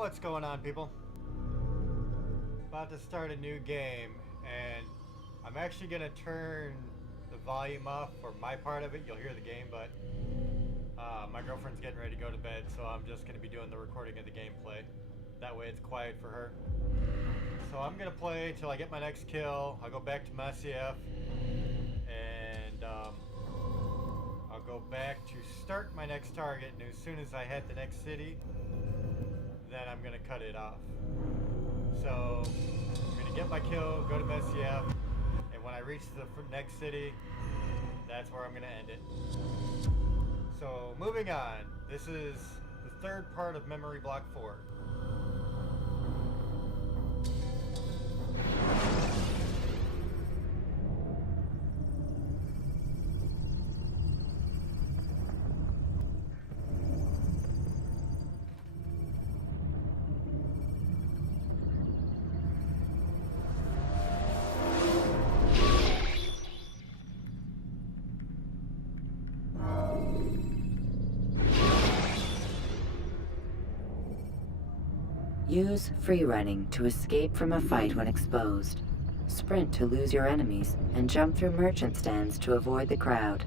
What's going on, people? About to start a new game, and I'm actually gonna turn the volume off for my part of it. You'll hear the game, but my girlfriend's getting ready to go to bed, so I'm just gonna be doing the recording of the gameplay. That way it's quiet for her. So I'm gonna play until I get my next kill. I'll go back to my CF, and I'll go back to start my next target, and as soon as I hit the next city, then I'm gonna cut it off. So I'm gonna get my kill, go to SCF, and when I reach the next city, that's where I'm gonna end it. So moving on, this is the third part of Memory Block 4. Use free running to escape from a fight when exposed. Sprint to lose your enemies, and jump through merchant stands to avoid the crowd.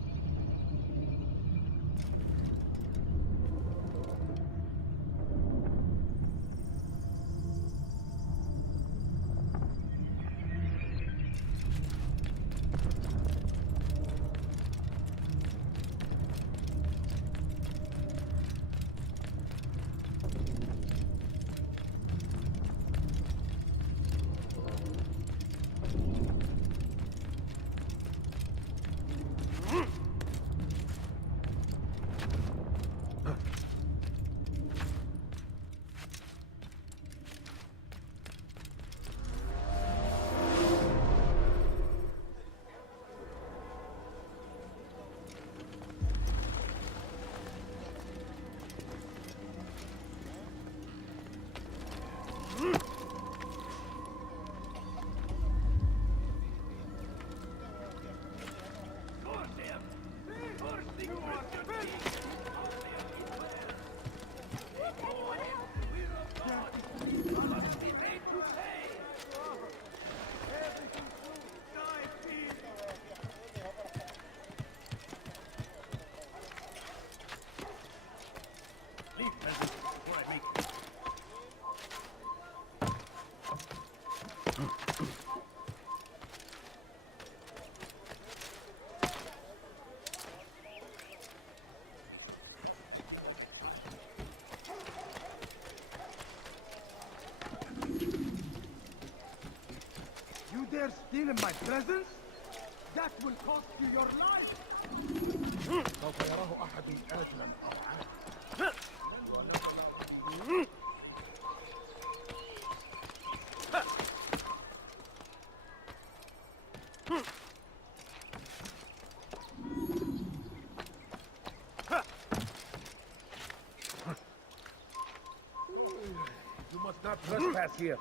You dare steal in my presence? That will cost you your life! سوف يراه أحد آجلا أو عاجلا. You must not trespass here.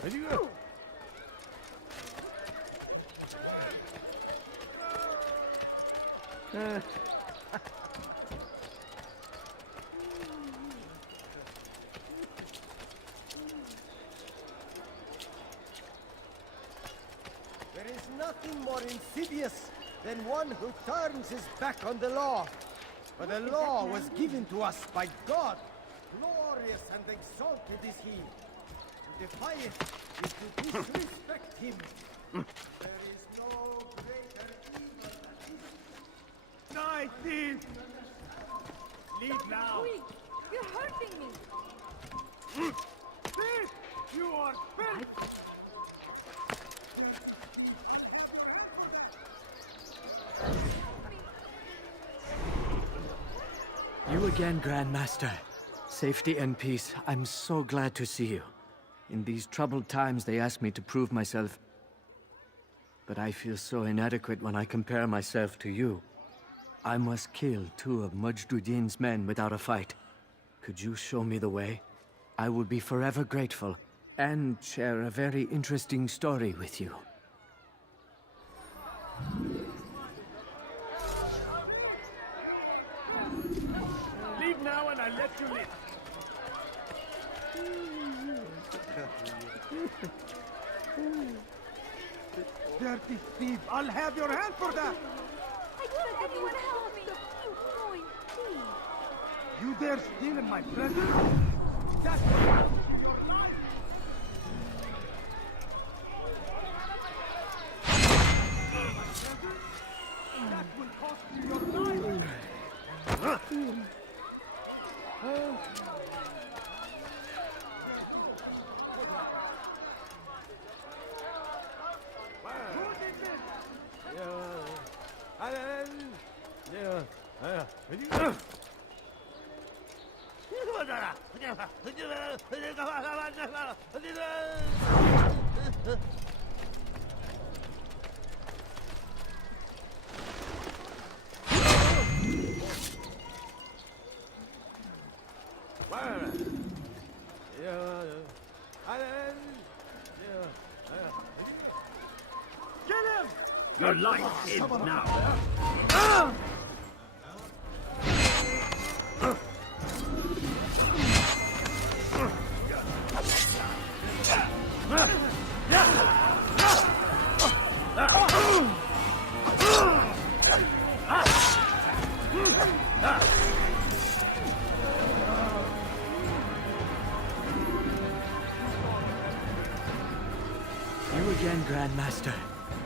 There you go. There is nothing more insidious than one who turns his back on the law. For the law was given to us by God. Glorious and exalted is he. To defy it is to disrespect him. There is no greater evil than this. Die, thief! Leave now! Quick! You're hurting me! Thief! You are filth! You again, Grandmaster. Safety and peace. I'm so glad to see you. In these troubled times, they ask me to prove myself. But I feel so inadequate when I compare myself to you. I must kill two of Mujduddin's men without a fight. Could you show me the way? I will be forever grateful, and share a very interesting story with you. Leave now and I'll let you live. Dirty thief! I'll have your hand for that! I beg anyone help me! You coin, please! You dare steal in my presence? That's your life! That will cost you your life! Your life ends now. You again, Grandmaster.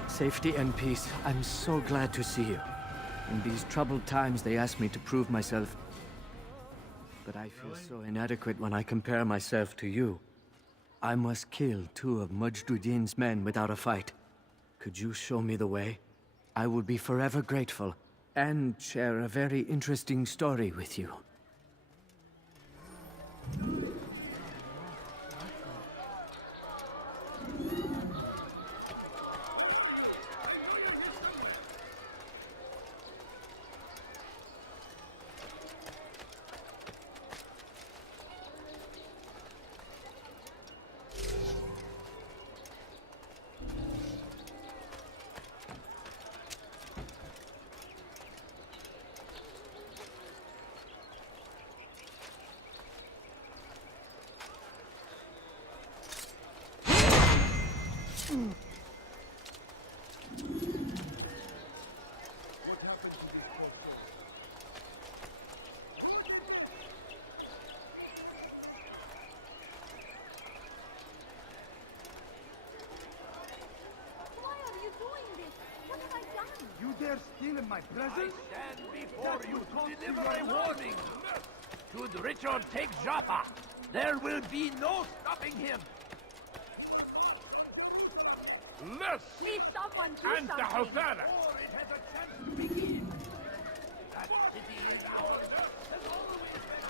Safety and peace. I'm so glad to see you. In these troubled times, they asked me to prove myself. But I feel so inadequate when I compare myself to you. I must kill two of Mujduddin's men without a fight. Could you show me the way? I will be forever grateful, and share a very interesting story with you. You dare steal in my presence? I stand before you to deliver a warning. Should Richard take Jaffa, there will be no stopping him. Less Please, someone do and the something! Hosanna. It has a chance to begin. That city is ours. Has always been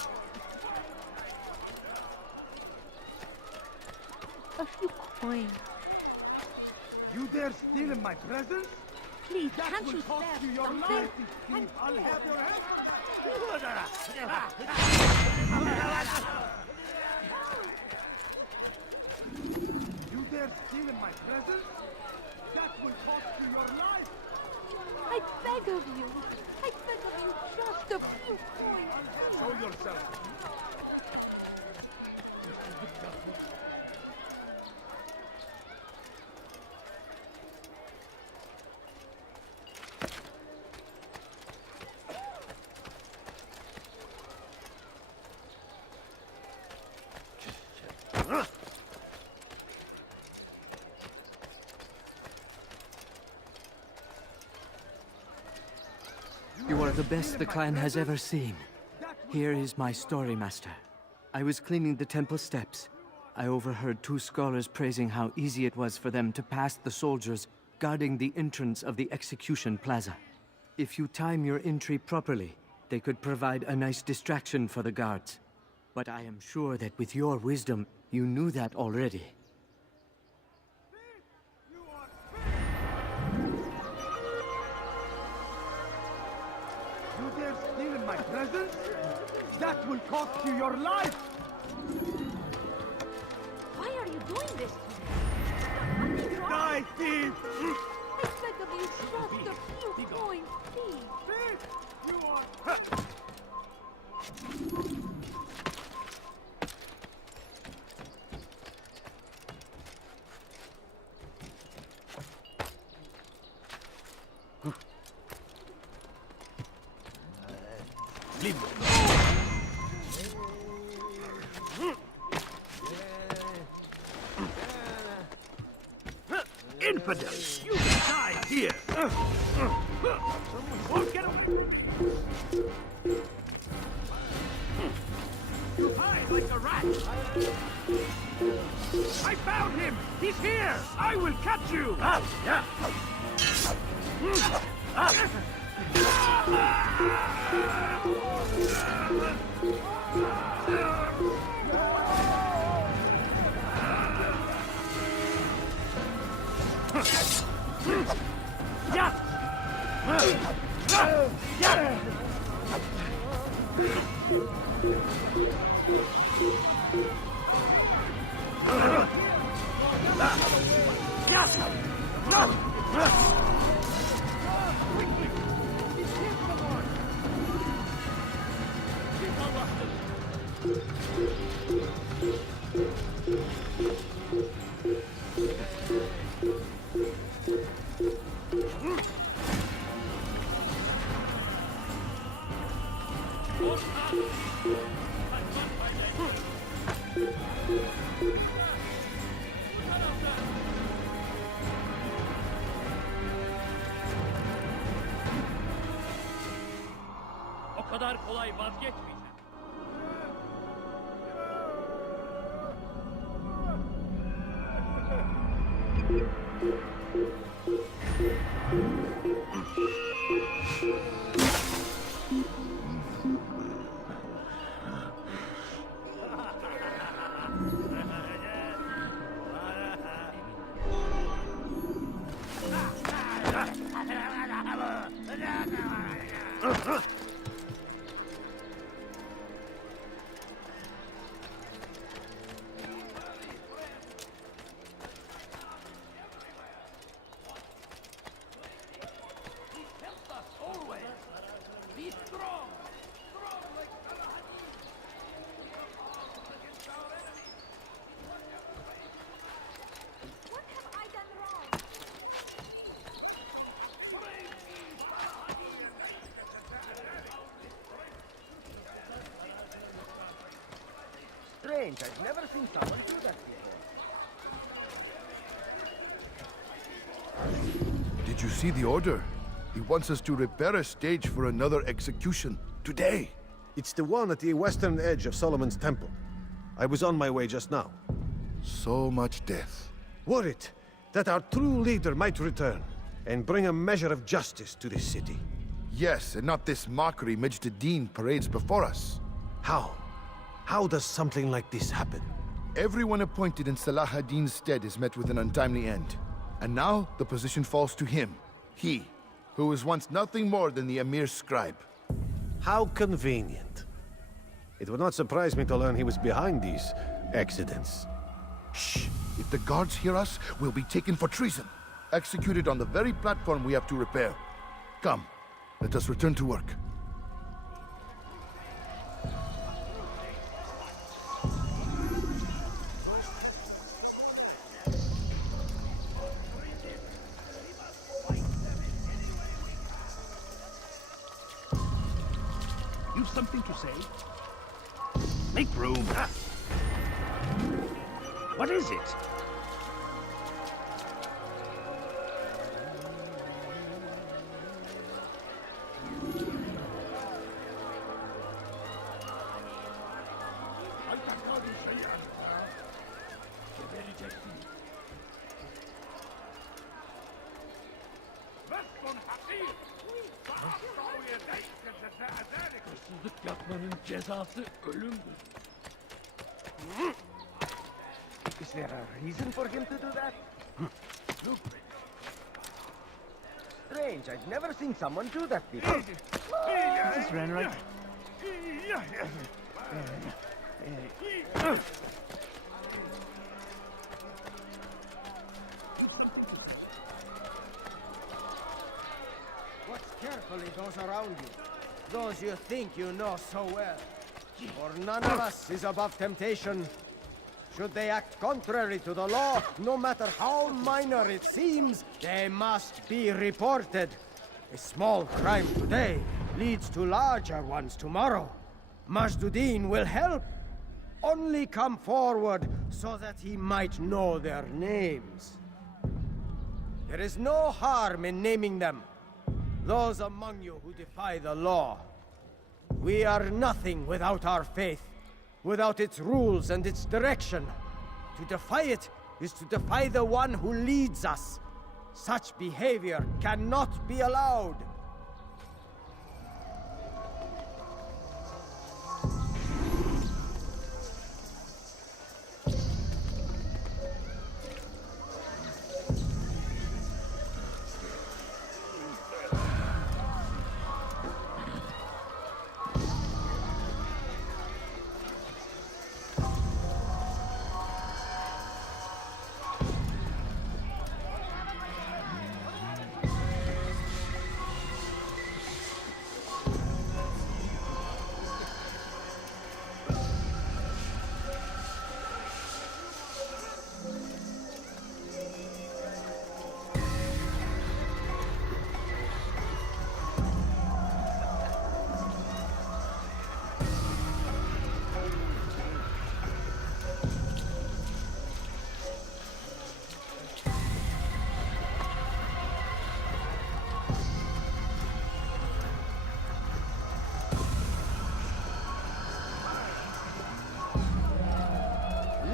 ours. A few coins. You dare steal in my presence? Please, That can't will you cost spare you your something? life, thief. I'll have your hand. You dare steal in my presence? That will cost you your life. I beg of you! I beg of you, just a few coins! Show yourself. You are the best the clan has ever seen. Here is my story, Master. I was cleaning the temple steps. I overheard two scholars praising how easy it was for them to pass the soldiers guarding the entrance of the execution plaza. If you time your entry properly, they could provide a nice distraction for the guards. But I am sure that with your wisdom, you knew that already. You dare steal in my presence? That will cost you your life! Why are you doing this to me? Nothing wrong. Die, thief! I beg of you, just a few coins, please. Thief! You are... Infidels! You die here! Someone get away! You hide like a rat! I found him! He's here! I will catch you! Yeah! O kadar kolay vazgeçmeyeceğim. What have I done wrong? Strange, I've never seen someone do that before. Did you see the order? He wants us to repair a stage for another execution. Today! It's the one at the western edge of Solomon's Temple. I was on my way just now. So much death. Worried that our true leader might return and bring a measure of justice to this city. Yes, and not this mockery Majd ad-Din parades before us. How? How does something like this happen? Everyone appointed in Salah ad-Din's stead is met with an untimely end. And now, the position falls to him. He, who was once nothing more than the Emir's scribe. How convenient. It would not surprise me to learn he was behind these accidents. Shh! If the guards hear us, we'll be taken for treason. Executed on the very platform we have to repair. Come, let us return to work. You've something to say? Make room. What is it? Hırsızlık yapmanın cezası ölümdür. Is there a reason for him to do that? strange. I've never seen someone do that before. Just ran right. Watch carefully those around you. Those you think you know so well. For none of us is above temptation. Should they act contrary to the law, no matter how minor it seems, they must be reported. A small crime today leads to larger ones tomorrow. Majduddin will help. Only come forward so that he might know their names. There is no harm in naming them. Those among you who defy the law. We are nothing without our faith, without its rules and its direction. To defy it is to defy the one who leads us. Such behavior cannot be allowed.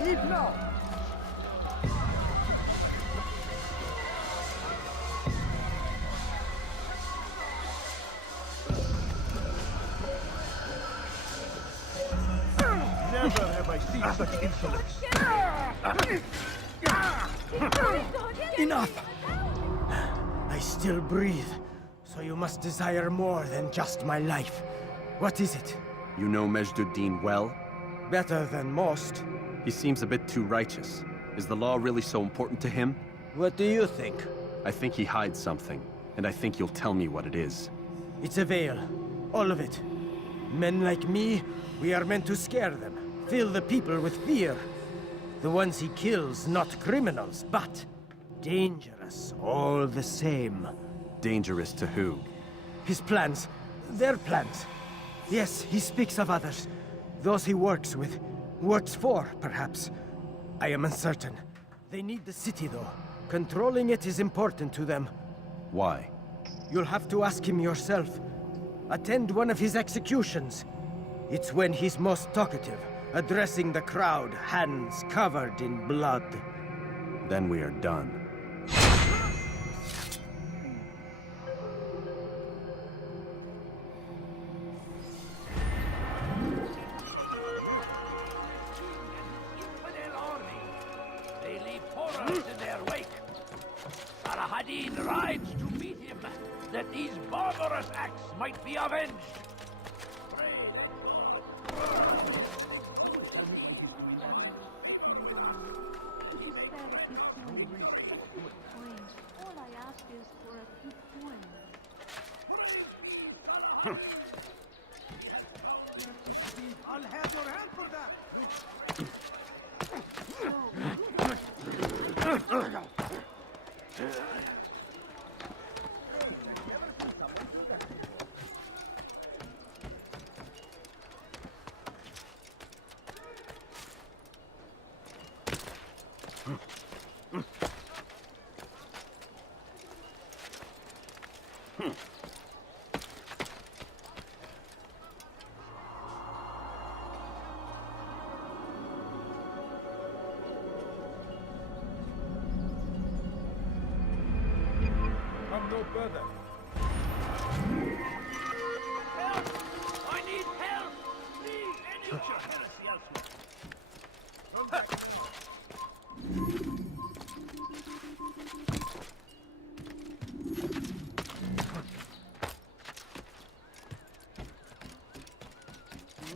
Leave now! Never have I seen such insolence. Enough! I still breathe, so you must desire more than just my life. What is it? You know Majduddin well? Better than most. He seems a bit too righteous. Is the law really so important to him? What do you think? I think he hides something, and I think you'll tell me what it is. It's a veil. All of it. Men like me, we are meant to scare them. Fill the people with fear. The ones he kills, not criminals, but dangerous all the same. Dangerous to who? His plans. Their plans. Yes, he speaks of others. Those he works with. Works for, perhaps. I am uncertain. They need the city, though. Controlling it is important to them. Why? You'll have to ask him yourself. Attend one of his executions. It's when he's most talkative, addressing the crowd, hands covered in blood. Then we are done. Infidel army. They leave horrors in their wake. Salahadin rides to meet him, that these barbarous acts might be avenged. Could you spare a few coins? A few coins. All I ask is for a few coins. I'll have your hand for that. Come no further. Help! I need help! Please, any of your heresy elsewhere. Come back.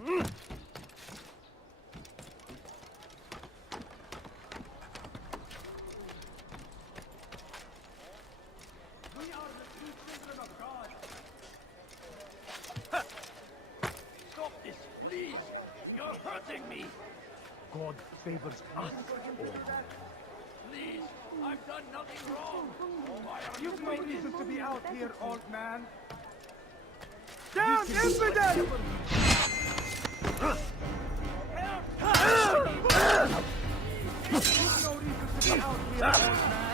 Stop this, please! You're hurting me! God favors us all. Please! I've done nothing wrong! Why are You've you no doing this? reason to be out here, old man. Down, infidel! You've no reason to be out here, old man.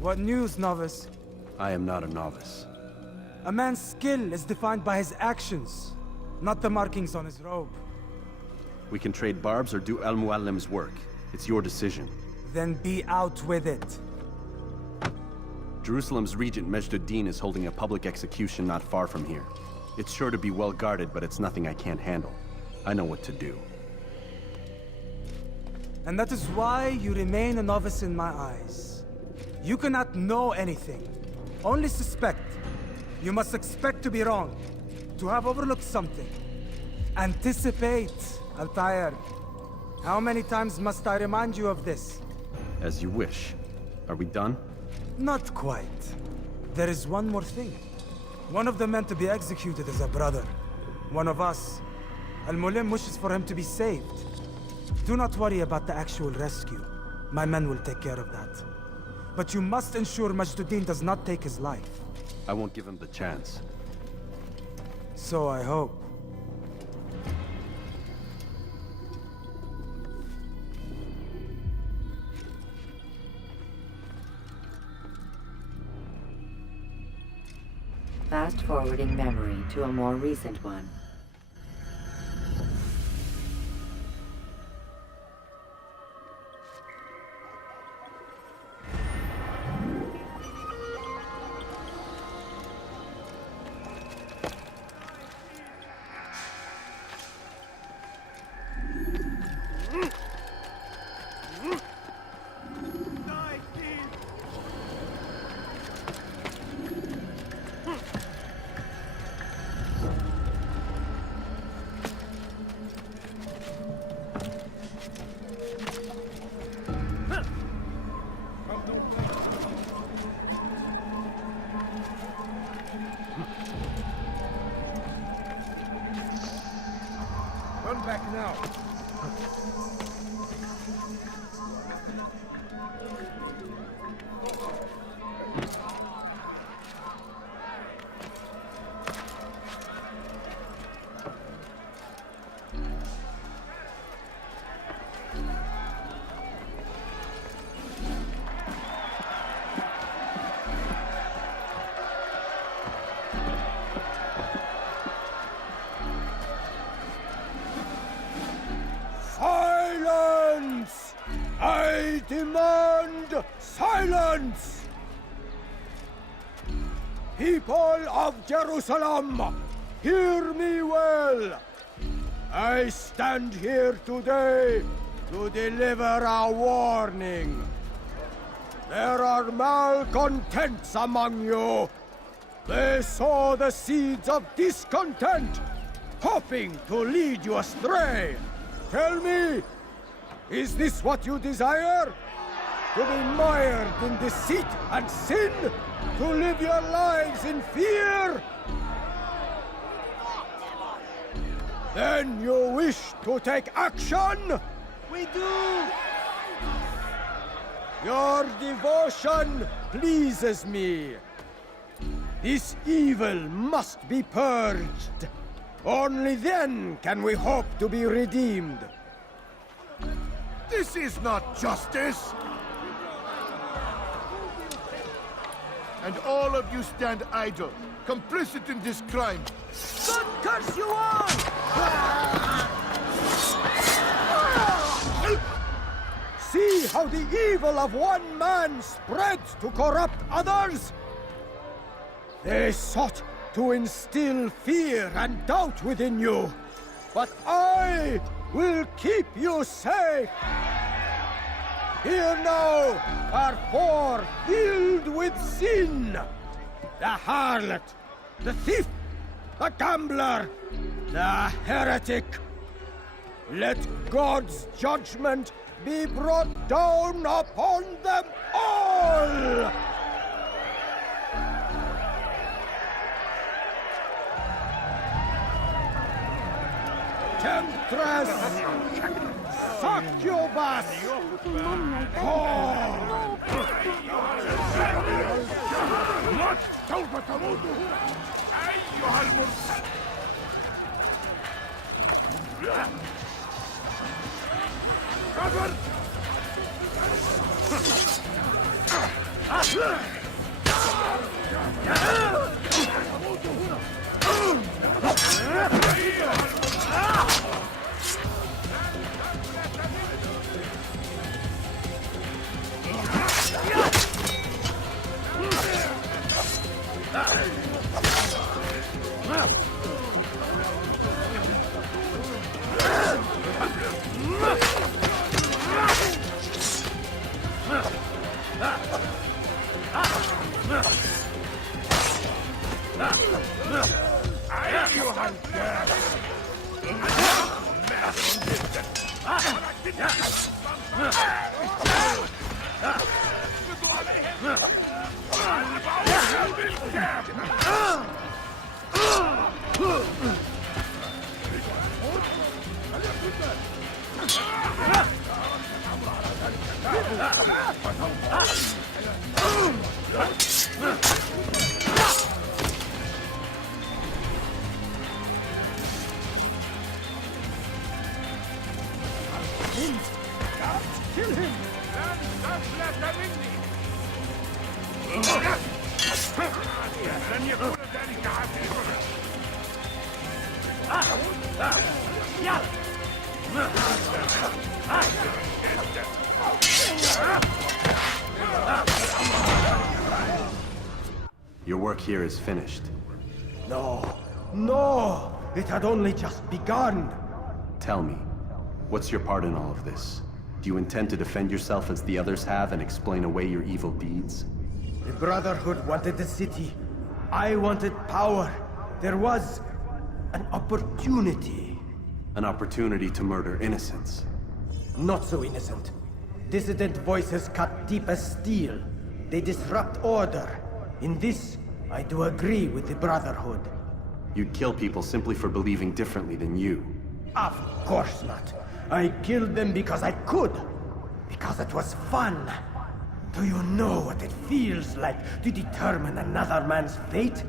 What news, novice? I am not a novice. A man's skill is defined by his actions, not the markings on his robe. We can trade barbs or do Al-Muallim's work. It's your decision. Then be out with it. Jerusalem's regent Majd-ud-Din is holding a public execution not far from here. It's sure to be well guarded, but it's nothing I can't handle. I know what to do. And that is why you remain a novice in my eyes. You cannot know anything, only suspect. You must expect to be wrong, to have overlooked something. Anticipate, Altair. How many times must I remind you of this? As you wish. Are we done? Not quite. There is one more thing. One of the men to be executed is a brother. One of us. Al-Mulim wishes for him to be saved. Do not worry about the actual rescue. My men will take care of that. But you must ensure Majd-ud-Din does not take his life. I won't give him the chance. So I hope. Fast-forwarding memory to a more recent one. Run back now. Silence! I demand silence! People of Jerusalem, hear me well. I stand here today to deliver a warning. There are malcontents among you. They sow the seeds of discontent, hoping to lead you astray. Tell me, is this what you desire? To be mired in deceit and sin? To live your lives in fear? Then you wish to take action? We do! Your devotion pleases me. This evil must be purged. Only then can we hope to be redeemed. This is not justice! And all of you stand idle, complicit in this crime. God curse you all! See how the evil of one man spreads to corrupt others? They sought to instill fear and doubt within you, but I will keep you safe. Here now are four filled with sin. The harlot, the thief, the gambler, the heretic. Let God's judgment be brought down upon them all! Temptress! Succubus! سوف تموت هنا أيها المرسل. كفر. تموت هنا. Kill him! لن يكون ذلك عسيرا. Your work here is finished. No, no! It had only just begun! Tell me, what's your part in all of this? Do you intend to defend yourself as the others have and explain away your evil deeds? The Brotherhood wanted the city. I wanted power. There was an opportunity. An opportunity to murder innocents. Not so innocent. Dissident voices cut deep as steel. They disrupt order. In this, I do agree with the Brotherhood. You'd kill people simply for believing differently than you. Of course not. I killed them because I could. Because it was fun. Do you know what it feels like to determine another man's fate?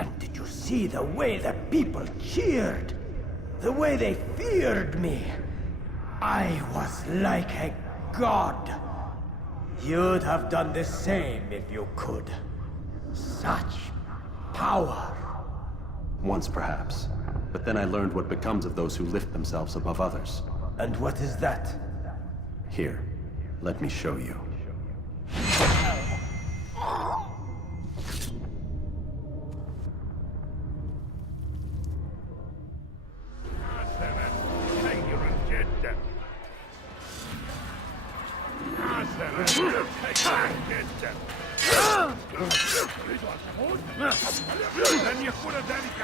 And did you see the way the people cheered? The way they feared me? I was like a god. You'd have done the same if you could. Such power. Once perhaps. But then I learned what becomes of those who lift themselves above others. And what is that? Here, let me show you. لن يكون ذلك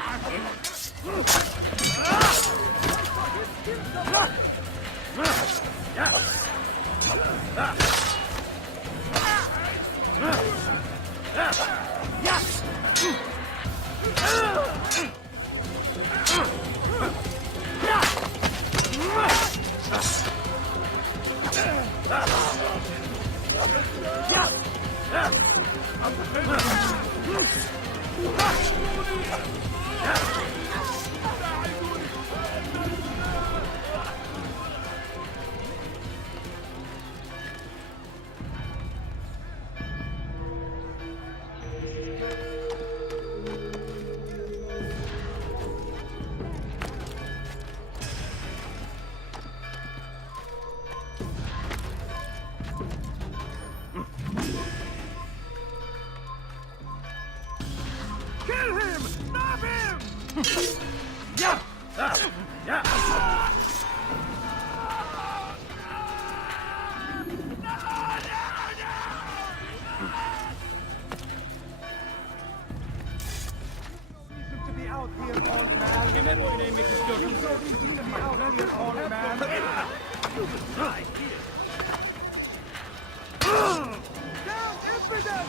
Fire!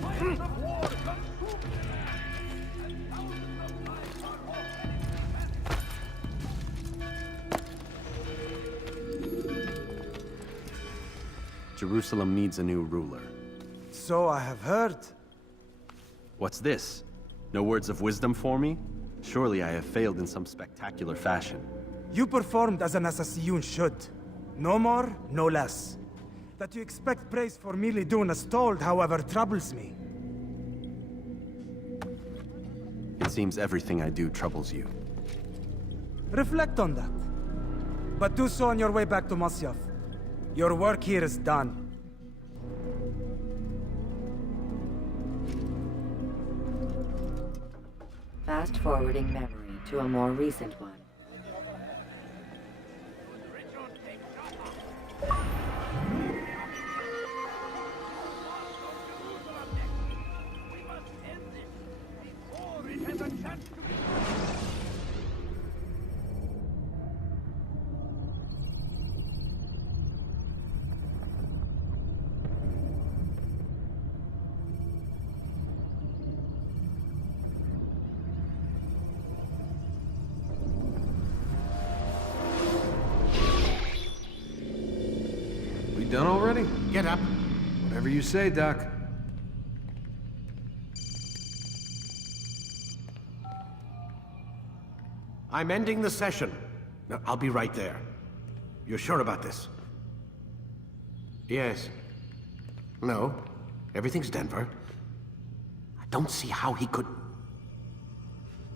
Fires of war consume the land, and thousands of lives are already spent. Jerusalem needs a new ruler. So I have heard. What's this? No words of wisdom for me? Surely I have failed in some spectacular fashion. You performed as an assassin should. No more, no less. That you expect praise for merely doing as told, however, troubles me. It seems everything I do troubles you. Reflect on that. But do so on your way back to Masyaf. Your work here is done. Fast-forwarding memory to a more recent one. We must end this before it has a chance to be. We done already? Get up. Whatever you say, Doc. I'm ending the session. No, I'll be right there. You're sure about this? Yes. No. Everything's Denver. I don't see how he could...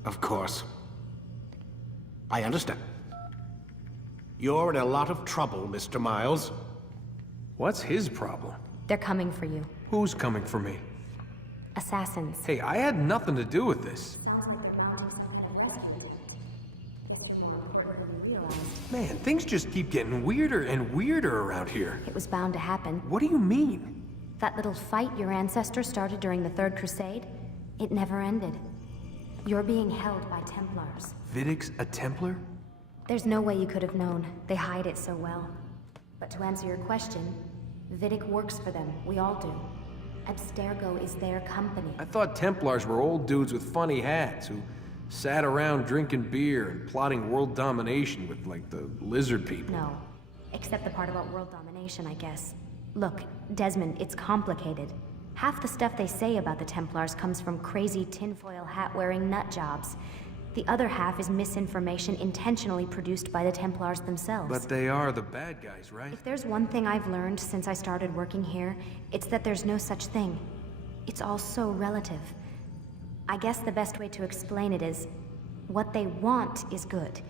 Of course. I understand. You're in a lot of trouble, Mr. Miles. What's his problem? They're coming for you. Who's coming for me? Assassins. Hey, I had nothing to do with this. Man, things just keep getting weirder and weirder around here. It was bound to happen. What do you mean? That little fight your ancestors started during the Third Crusade, it never ended. You're being held by Templars. Vidic's a Templar? There's no way you could have known. They hide it so well. But to answer your question, Vidic works for them. We all do. Abstergo is their company. I thought Templars were old dudes with funny hats who sat around drinking beer and plotting world domination with, like, the lizard people. No. Except the part about world domination, I guess. Look, Desmond, it's complicated. Half the stuff they say about the Templars comes from crazy tinfoil hat-wearing nut jobs. The other half is misinformation intentionally produced by the Templars themselves. But they are the bad guys, right? If there's one thing I've learned since I started working here, it's that there's no such thing. It's all so relative. I guess the best way to explain it is, what they want is good.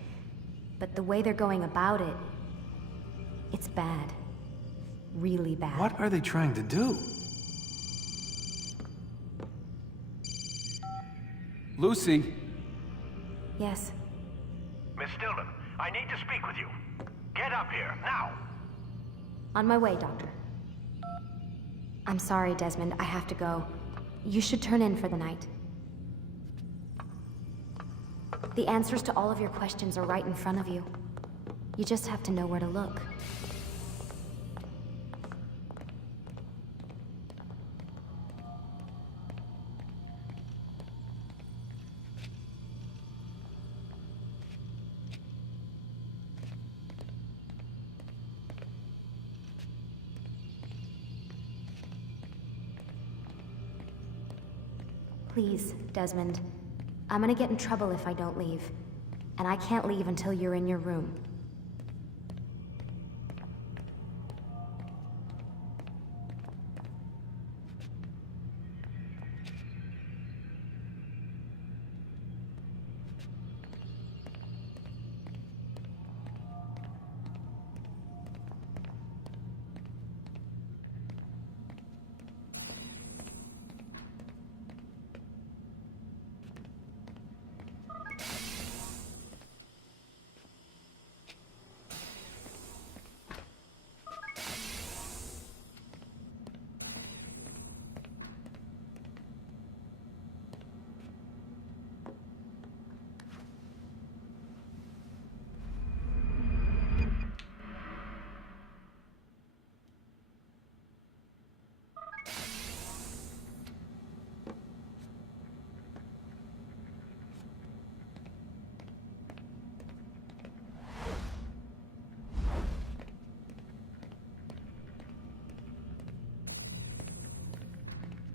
But the way they're going about it, it's bad. Really bad. What are they trying to do? Lucy? Yes. Miss Stillman, I need to speak with you. Get up here, now! On my way, Doctor. I'm sorry, Desmond. I have to go. You should turn in for the night. The answers to all of your questions are right in front of you. You just have to know where to look. Please, Desmond. I'm gonna get in trouble if I don't leave. And I can't leave until you're in your room.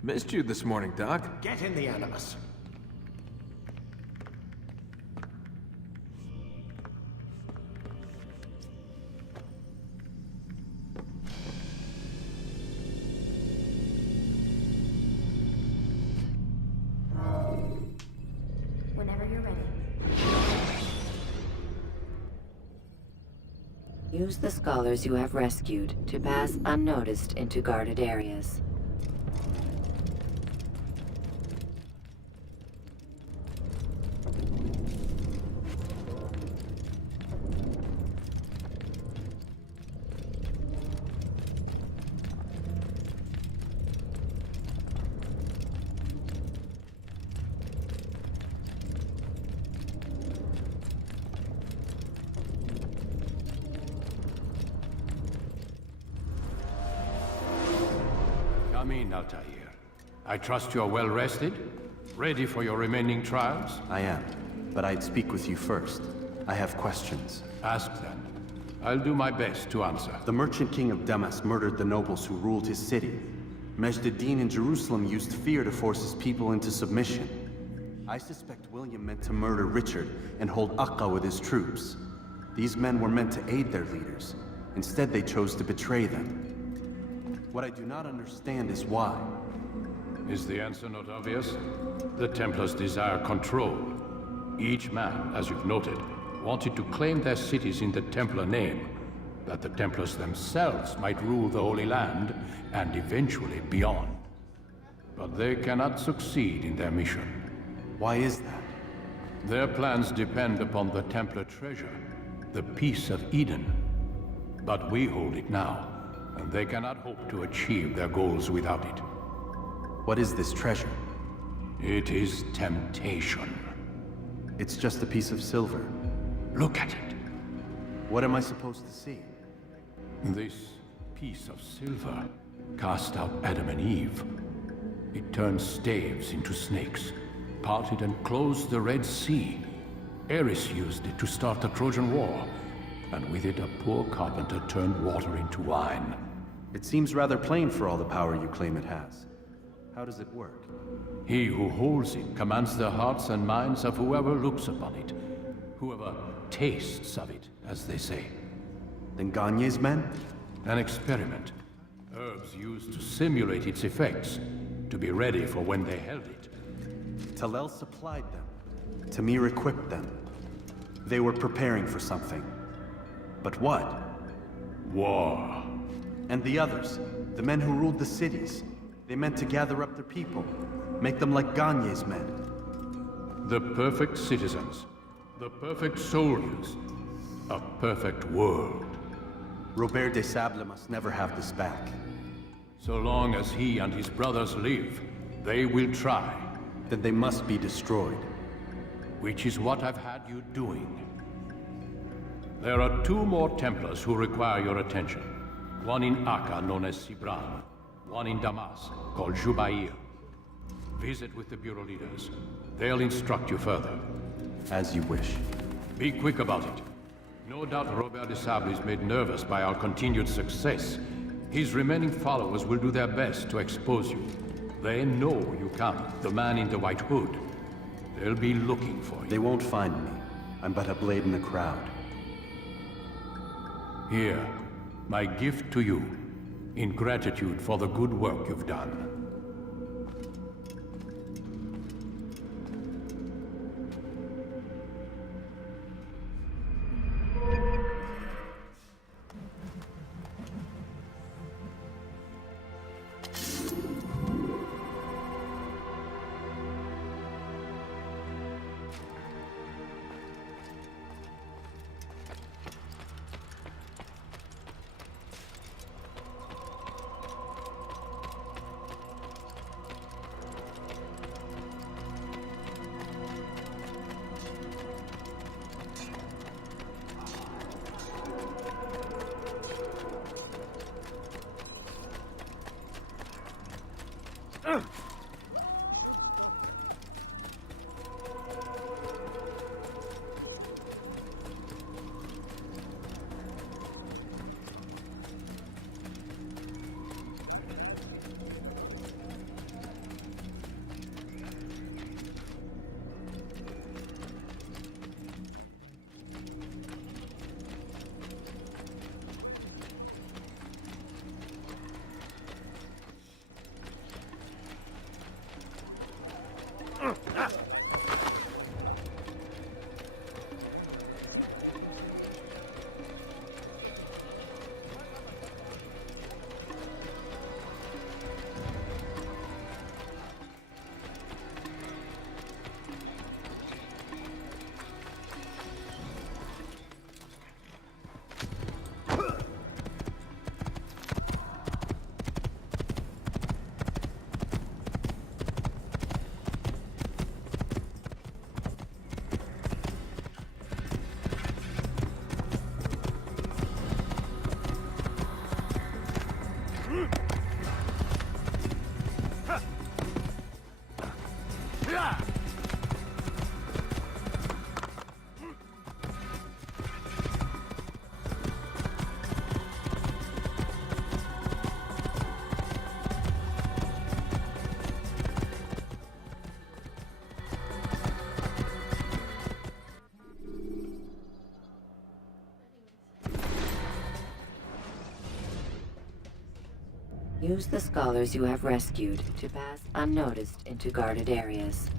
Missed you this morning, Doc. Get in the Animus. Whenever you're ready. Use the scholars you have rescued to pass unnoticed into guarded areas. Come in, Altair. I trust you're well rested? Ready for your remaining trials? I am, but I'd speak with you first. I have questions. Ask them. I'll do my best to answer. The merchant king of Damas murdered the nobles who ruled his city. Majd ad-Din in Jerusalem used fear to force his people into submission. I suspect William meant to murder Richard and hold Akka with his troops. These men were meant to aid their leaders. Instead, they chose to betray them. What I do not understand is why. Is the answer not obvious? The Templars desire control. Each man, as you've noted, wanted to claim their cities in the Templar name, that the Templars themselves might rule the Holy Land, and eventually beyond. But they cannot succeed in their mission. Why is that? Their plans depend upon the Templar treasure, the Peace of Eden. But we hold it now, and they cannot hope to achieve their goals without it. What is this treasure? It is temptation. It's just a piece of silver. Look at it. What am I supposed to see? This piece of silver cast out Adam and Eve. It turned staves into snakes, parted and closed the Red Sea. Eris used it to start the Trojan War, and with it a poor carpenter turned water into wine. It seems rather plain for all the power you claim it has. How does it work? He who holds it commands the hearts and minds of whoever looks upon it, whoever tastes of it, as they say. Then Gagne's men? An experiment. Herbs used to simulate its effects, to be ready for when they held it. Talel supplied them. Tamir equipped them. They were preparing for something. But what? War. And the others, the men who ruled the cities, they meant to gather up their people, make them like Gagne's men. The perfect citizens, the perfect soldiers, a perfect world. Robert de Sable must never have this back. So long as he and his brothers live, they will try. Then they must be destroyed. Which is what I've had you doing. There are 2 more Templars who require your attention. One in Akka, known as Sibran. One in Damas, called Jubair. Visit with the Bureau leaders. They'll instruct you further. As you wish. Be quick about it. No doubt Robert de Sable is made nervous by our continued success. His remaining followers will do their best to expose you. They know you come, the man in the white hood. They'll be looking for you. They won't find me. I'm but a blade in the crowd. Here, my gift to you, in gratitude for the good work you've done. Use the scholars you have rescued to pass unnoticed into guarded areas.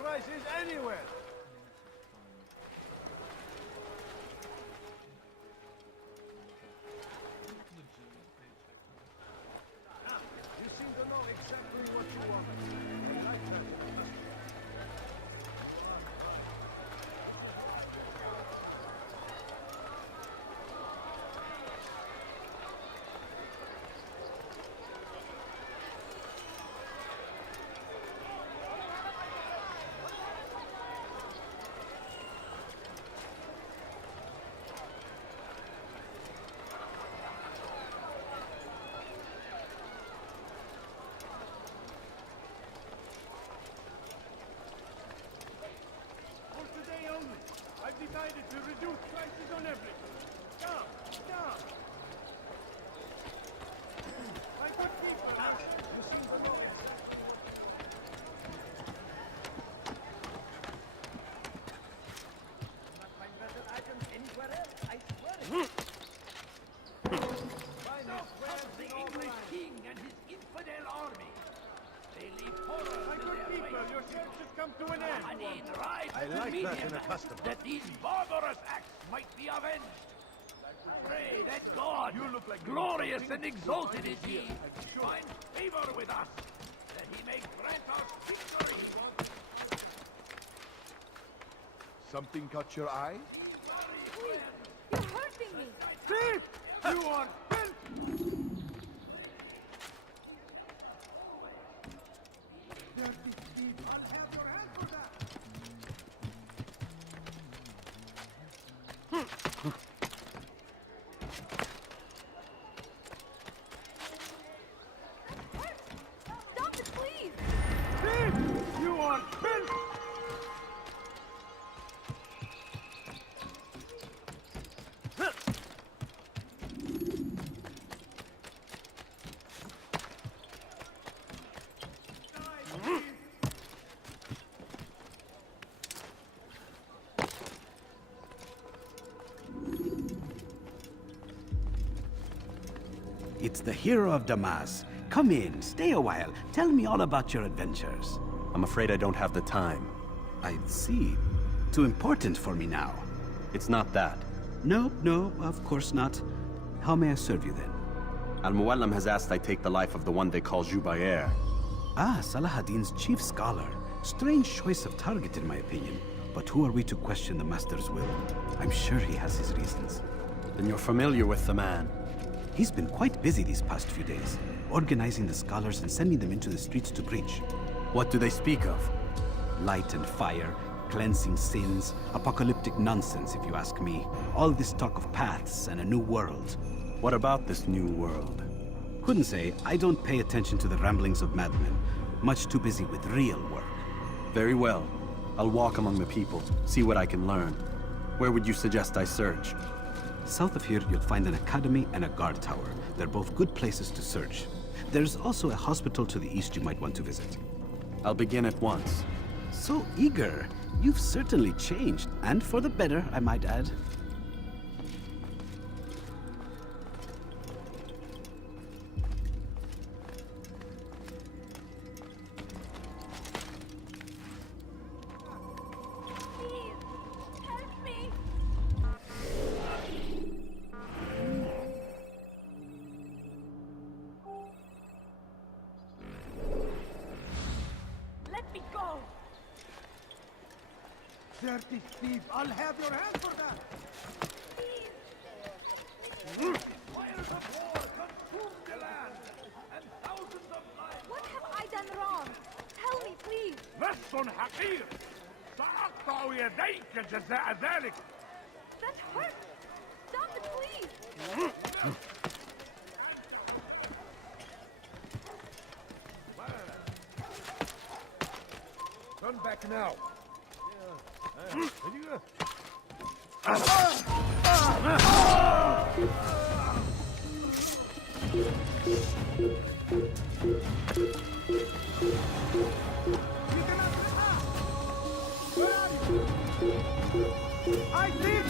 Prices anywhere. You seem to know exactly what you want. I like that. I've decided to reduce prices on everything. Down, down. My good people, you seem to know it. Not find better items anywhere else, I swear it. The English king and his infidel army. They leave horror My to good their people, wake. your search has come to an end. I like that in a customer. That these barbarous acts might be avenged. Pray that God, You look like glorious and exalted is he, find favor with us, that he may grant us victory. Something caught your eye? You're hurting me! Thief! You are filth! I'll have your hand for that! Stop it, please! Thief! You are filth! It's the hero of Damas. Come in, stay a while. Tell me all about your adventures. I'm afraid I don't have the time. I see. Too important for me now. It's not that. No, of course not. How may I serve you then? Al-Muallim has asked I take the life of the one they call Jubair. Ah, Salahadin's chief scholar. Strange choice of target in my opinion. But who are we to question the Master's will? I'm sure he has his reasons. Then you're familiar with the man. He's been quite busy these past few days, organizing the scholars and sending them into the streets to preach. What do they speak of? Light and fire, cleansing sins, apocalyptic nonsense if you ask me. All this talk of paths and a new world. What about this new world? Couldn't say. I don't pay attention to the ramblings of madmen. much too busy with real work. Very well. I'll walk among the people, see what I can learn. Where would you suggest I search? South of here, you'll find an academy and a guard tower. They're both good places to search. There's also a hospital to the east you might want to visit. I'll begin at once. So eager. You've certainly changed, and for the better, I might add. Dirty thief! I'll have your hand for that! Fires of war consumed the land, and thousands of lives. What have I done wrong? Tell me, please. لص حقير. سأقطع يديك جزاء ذلك. That hurts. Stop it, please. Turn back now! I did!